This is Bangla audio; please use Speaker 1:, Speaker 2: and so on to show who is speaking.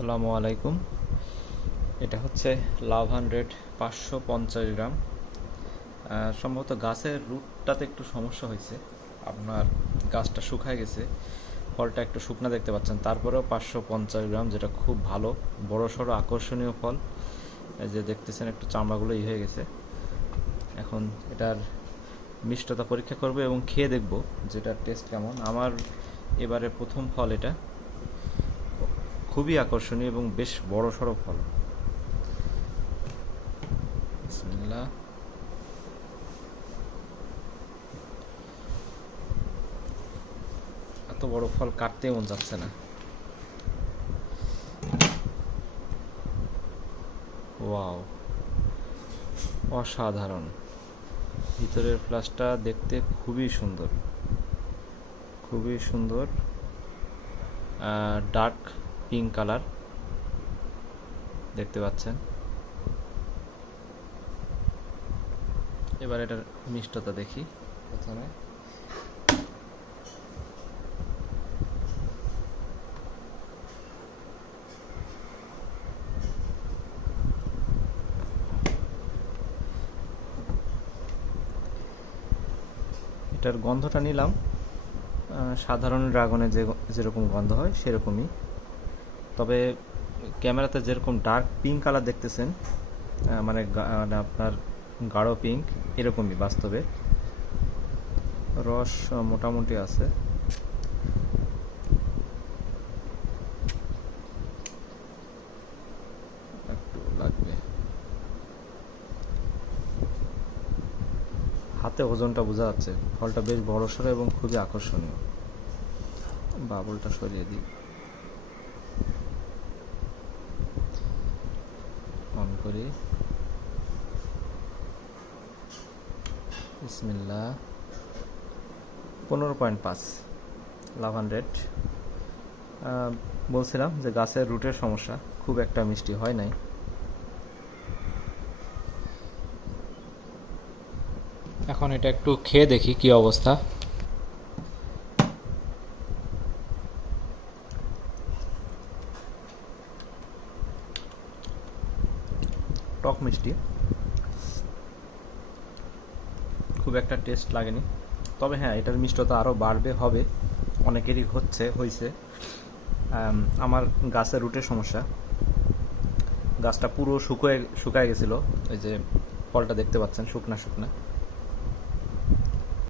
Speaker 1: আসসালামু আলাইকুম। এটা হচ্ছে লাভ হান্ড্রেড পাঁচশো পঞ্চাশ গ্রাম। সম্ভবত গাছের রুটটাতে একটু সমস্যা হয়েছে। আপনার গাছটা শুকায় গেছে, ফলটা একটু শুকনো দেখতে পাচ্ছেন। তারপরেও পাঁচশো পঞ্চাশ গ্রাম, যেটা খুব ভালো, বড় সড়ো আকর্ষণীয় ফল। যে দেখতেছেন, একটু চামড়াগুলো ই হয়ে গেছে। এখন এটার মিষ্টতা পরীক্ষা করব এবং খেয়ে দেখব, যেটার টেস্ট কেমন। আমার এবারে প্রথম ফল এটা। খুবই আকর্ষণীয় এবং বেশ বড় সড়ো ফল। এত বড় ফল কাটতে মন যাচ্ছে না। ওয়াও, অসাধারণ। ভিতরের ফ্লাসটা দেখতে খুবই সুন্দর। খুবই সুন্দর। ডার্ক পিঙ্ক কালার দেখতে পাচ্ছেন। এবার এটার মিষ্টতা দেখি প্রথমে। এটার গন্ধটা নিলাম। সাধারণ ড্রাগনের যে যেরকম গন্ধ হয়, সেরকমই। তবে ক্যামেরাতে যেরকম ডার্ক পিঙ্ক কালার দেখতেছেন মানে মানে আপনার গাঢ় পিঙ্ক এরকমই বাস্তবে। রস মোটামুটি আছে। একটু লাগবে। হাতে ওজনটা বোঝা যাচ্ছে। ফলটা বেশ বড়সড় এবং খুবই আকর্ষণীয়। বাবলটা সরিয়ে দিই। করি। বিসমিল্লাহ। পনেরো পয়েন্ট পাঁচ, লাভ হান্ড্রেড। বলছিলাম যে গাছের রুটের সমস্যা, খুব একটা মিষ্টি হয় নাই। এখন এটা একটু খেয়ে দেখি কি অবস্থা। টক মিষ্টি। খুব একটা টেস্ট লাগেনি। তবে হ্যাঁ এটার মিষ্টতা আরও বাড়বে, হবে, অনেকেরই হচ্ছে হয়েছে আমার গাছের রুটের সমস্যা। গাছটা পুরো শুকোয়, শুকায় গেছিল। ওই যে ফলটা দেখতে পাচ্ছেন, শুকনা শুকনা।